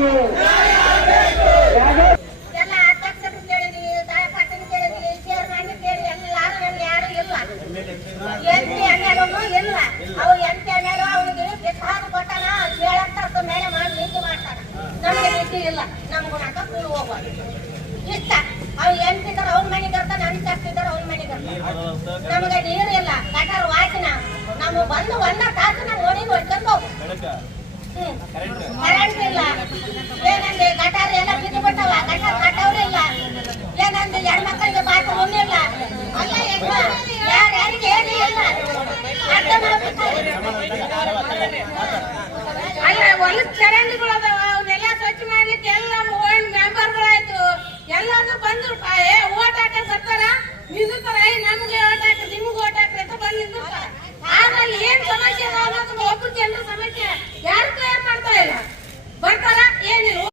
ಬೇಕು. ಎಲ್ಲ ಅಧ್ಯಕ್ಷರು ಕೇಳಿದೀವಿ, ತಾಯಪಟ್ಟನ ಕೇಳಿದೀವಿ, ಚೇರ್ಮನ್ ಕೇಳಿ ಎಲ್ಲಾರು ನಮ್ಗೆ ಯಾರು ಇಲ್ಲ. ಎಂಪಿ ಎಮ್ಎಲ್ನೂ ಇಲ್ಲ. ಅವು ಎಂಪಿ ಎಮ್ಎಲ್ ಅವನಿಗೆ ಬೇಕಾದ ಕೊಟ್ಟಾನ, ಹೇಳಂತ ಮೇಲೆ ಮಾಡಿ ನೀತಿ ಮಾಡ್ತಾನ. ನಮಗೆ ನೀತಿ ಇಲ್ಲ, ನಮ್ಗುಣಕ ಕೂಳು ಹೋಗ್ಬಾರ್ದು ಇಷ್ಟ. ಅವ್ ಎಂಪಿದಾರ ಅವ್ನ ಮನೆಗೆ ಇರ್ತಾನೆ, ಅನ್ಸಿದಾರ ಅವ್ನ ಮನೆಗೆ ಇರ್ತಾನೆ. ನಮಗೆ ನೀರಿಲ್ಲ, ಗಟಾರ ವಾಸನ. ನಾವು ಬಂದು ಒಂದ ತಾಸು ನಾವು ನೋಡಿ ನೋಡ್ಕೊಂಡು ಹೋಗು. ಕರೆಂಟ್ ಇಲ್ಲ. ಏನಂದ್ರೆ ಗಟಾರ ಎಲ್ಲ ಬಿದ್ದು ಬಿಟ್ಟವ, ಗಟಾರ ಕಟ್ಟವ್ರಿಲ್ಲ. ಏನಂದ್ರೆ ಹೆಣ್ಮಕ್ಳಿಗೆ ಬಾತ್ರೂಮ್ ಇಲ್ಲ. ಅಲ್ಲ ಯಾರ್ಯಾರಿಗೆ ಏನು ಇಲ್ಲ, ಅರ್ಥ ಮಾಡ್ಬೇಕಾದ್ರೆ ಅಲ್ಲ ಹೊಲದ ಚರಂಡಿಗಳು ಅದಾವ, ಅವನ್ನೆಲ್ಲ ಸ್ವಚ್ಛ ಮಾಡ್ಲಿಕ್ಕೆ ಎಲ್ಲ ಓಲ್ಡ್ ಮೆಂಬರ್ಗಳಾಯ್ತು. ಎಲ್ಲಾರು ಬಂದ್ರು ಓಟ್ ಹಾಕಕ್ ಬರ್ತಾರ, ನಿಂದುತ್ತಾರ. ನಮ್ಗೆ ಓಟ್ ಹಾಕ್ರಿ, ನಿಮ್ಗೆ ಓಟ್ ಹಾಕ್ರಿ ಅಂತ ಬಂದು ನಿಂದುತ್ತಾರ. ಆಮೇಲೆ ಏನ್ ಸಮಸ್ಯೆ ಅನ್ನೋದು ಒಬ್ಬರು ಜನರ ಸಮಸ್ಯೆ